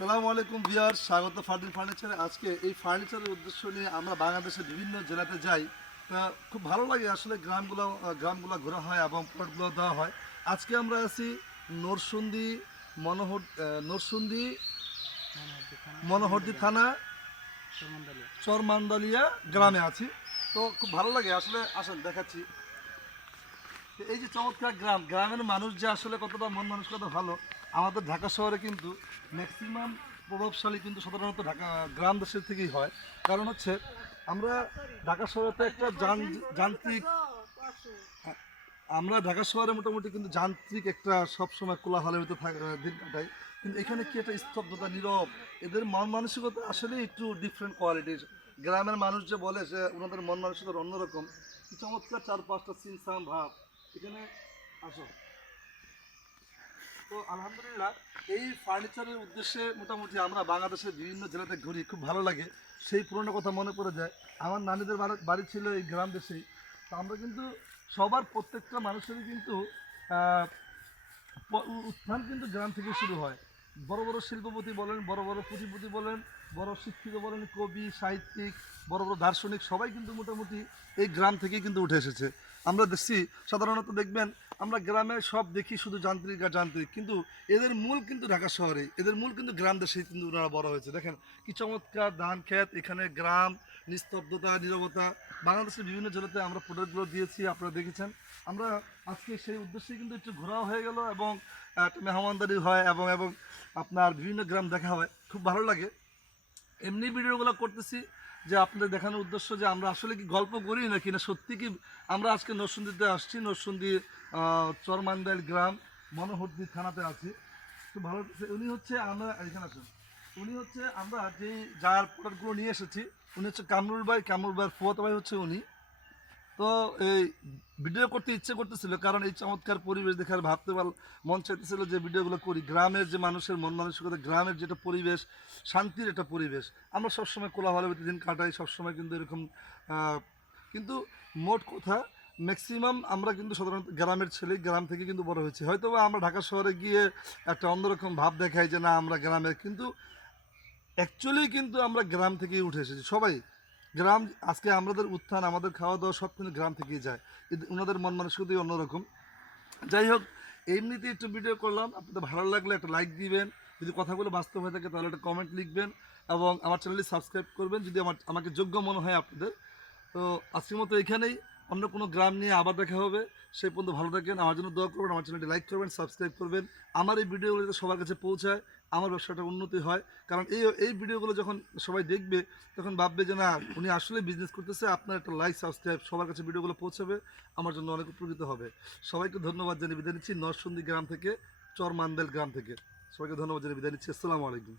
সালামু আলাইকুম বিয়ার স্বাগত ফার্নিচার ফার্নিচারে। আজকে এই ফার্নিচারের উদ্দেশ্য নিয়ে আমরা বাংলাদেশের বিভিন্ন জেলাতে যাই। তা খুব ভালো লাগে আসলে গ্রামগুলো গ্রামগুলো ঘোরা হয় এবং প্লটগুলো দেওয়া হয়। আজকে আমরা আছি নরসুন্দি মনোহর নরসুন্দি মনোহরদি থানা চরমান্দালিয়া গ্রামে আছি। তো খুব ভালো লাগে আসলে, আসেন, দেখাচ্ছি। এই যে চমৎকার গ্রাম, গ্রামের মানুষ যে আসলে কতটা মন মানসিকতা ভালো আমাদের ঢাকা শহরে কিন্তু ম্যাক্সিমাম প্রভাবশালী কিন্তু সাধারণত ঢাকা, গ্রাম দেশের থেকেই হয়। কারণ হচ্ছে, আমরা ঢাকা শহরে তো একটা যান- যান্ত্রিক, আমরা ঢাকা শহরে মোটামুটি কিন্তু যান্ত্রিক একটা সবসময় কোলাহলের ভিতরে থাক- দিন কাটাই। কিন্তু এখানে কি একটা স্তব্ধতা, নীরব? এদের মন মানসিকতা আসলে একটু ডিফারেন্ট কোয়ালিটির গ্রামের মানুষ যে বলে যে, ওনাদের মন মানসিকতা অন্যরকম চমৎকার চার পাঁচটা সিনসাম ভাব। এখানে আসো। তো আলহামদুলিল্লাহ, এই ফার্নিচারের উদ্দেশ্যে মোটামুটি আমরা বাংলাদেশের বিভিন্ন জেলাতে ঘুরি, খুব ভালো লাগে। সেই পুরনো কথা মনে পড়ে যায়। আমার নানিদের বাড়ি- ছিল এই গ্রাম দেশেই। তো আমরা কিন্তু সবার প্রত্যেকটা মানুষেরই কিন্তু উত্থান কিন্তু গ্রাম থেকে শুরু হয়। বড় বড় শিল্পপতি বলেন, বড় বড় পুঁজিপতি বলেন বড় শিক্ষিত বলেন কবি, সাহিত্যিক, বড় বড় দার্শনিক, সবাই কিন্তু মোটামুটি এই গ্রাম থেকেই কিন্তু উঠে এসেছে। আমরা দেখছি, সাধারণত দেখবেন, আমরা গ্রামে সব দেখি শুধু যান্ত্রিক আর যান্ত্রিক, কিন্তু এদের মূল কিন্তু ঢাকা শহরে এদের মূল কিন্তু গ্রাম দেশেই কিন্তু ওনারা বড় হয়েছে। দেখেন, কি চমৎকার ধান ক্ষেত, এখানে গ্রাম, নিস্তব্ধতা, নিরবতা, বাংলাদেশের বিভিন্ন জেলাতে আমরা প্রোডাক্টগুলো দিয়েছি, আপনারা দেখেছেন। আমরা আজকে সেই উদ্দেশ্যে কিন্তু একটু ঘোরাও হয়ে গেল এবং একটা মেহমানদারি হয় এবং এবং আপনার বিভিন্ন গ্রাম দেখা হয়। খুব ভালো লাগে। এমনি ভিডিওগুলো করতেছি যে আপনাদের দেখানোর উদ্দেশ্য যে আমরা আসলে কি গল্প করি নাকি, না সত্যি কি আমরা আজকে নরসুন্দিতে আসছি নরসুন্দি চরমান্দাইল গ্রাম, মনোহরদি থানাতে আছি। তো ভালো উনি হচ্ছে আমরা এখানে আসেন, উনি হচ্ছে আমরা যেই যার প্রোডাক্টগুলো নিয়ে এসেছি, উনি হচ্ছে কামরুল ভাই, কামরুল ভাইয়ের ফুয়াত ভাই হচ্ছে উনি। তো এই ভিডিও করতে ইচ্ছে করতেছিল, কারণ এই চমৎকার পরিবেশ দেখে আর ভাবতে পার মন চাইতেছিল যে ভিডিওগুলো করি। গ্রামের যে মানুষের মন মানসিকতা, গ্রামের যেটা পরিবেশ, শান্তির একটা পরিবেশ, আমরা সবসময় ভিতরে দিন কাটাই, সবসময় কিন্তু এরকম কিন্তু মোট কথা ম্যাক্সিমাম আমরা কিন্তু সাধারণত গ্রামের ছেলে, গ্রাম থেকে কিন্তু বড় হয়েছি। হয়তো আমরা ঢাকা শহরে গিয়ে একটা অন্যরকম ভাব দেখাই যে না, আমরা গ্রামের, কিন্তু অ্যাকচুয়ালি কিন্তু আমরা গ্রাম থেকেই উঠে এসেছি। সবাই গ্রাম, আজকে আমাদের উত্থান, আমাদের খাওয়া দাওয়া সব কিন্তু গ্রাম থেকেই যায়। ওনাদের মন মানসিকতাই অন্যরকম। যাই হোক, এমনিতে একটু ভিডিও করলাম। আপনাদের ভালো লাগলে একটা লাইক দিবেন। যদি কথাগুলো বাস্তব হয়ে থাকে, তাহলে একটা কমেন্ট লিখবেন এবং আমার চ্যানেলটি সাবস্ক্রাইব করবেন যদি আমার, আমাকে যোগ্য মনে হয় আপনাদের। তো আজকের মতো এখানেই। অন্য কোনো গ্রাম নিয়ে আবার দেখা হবে। সেই পর্যন্ত ভালো থাকেন, আমার জন্য দোয়া করবেন, আমার চ্যানেলটি লাইক করবেন সাবস্ক্রাইব করবেন। আমার এই ভিডিওগুলো যাতে সবার কাছে পৌঁছায়, আমার ব্যবসাটা উন্নতি হয়। কারণ এই এই ভিডিওগুলো যখন সবাই দেখবে, তখন ভাববে যে না, উনি আসলে বিজনেস করতেছে, আপনার একটা লাইক সাবস্ক্রাইব সবার কাছে ভিডিওগুলো পৌঁছাবে, আমার জন্য অনেক উপকৃত হবে। সবাইকে ধন্যবাদ জানিয়ে বিদায় নিচ্ছি নরসন্দী গ্রাম থেকে চর মান্দেল গ্রাম থেকে। সবাইকে ধন্যবাদ জানিয়ে বিদায় নিচ্ছি, আসসালামু আলাইকুম।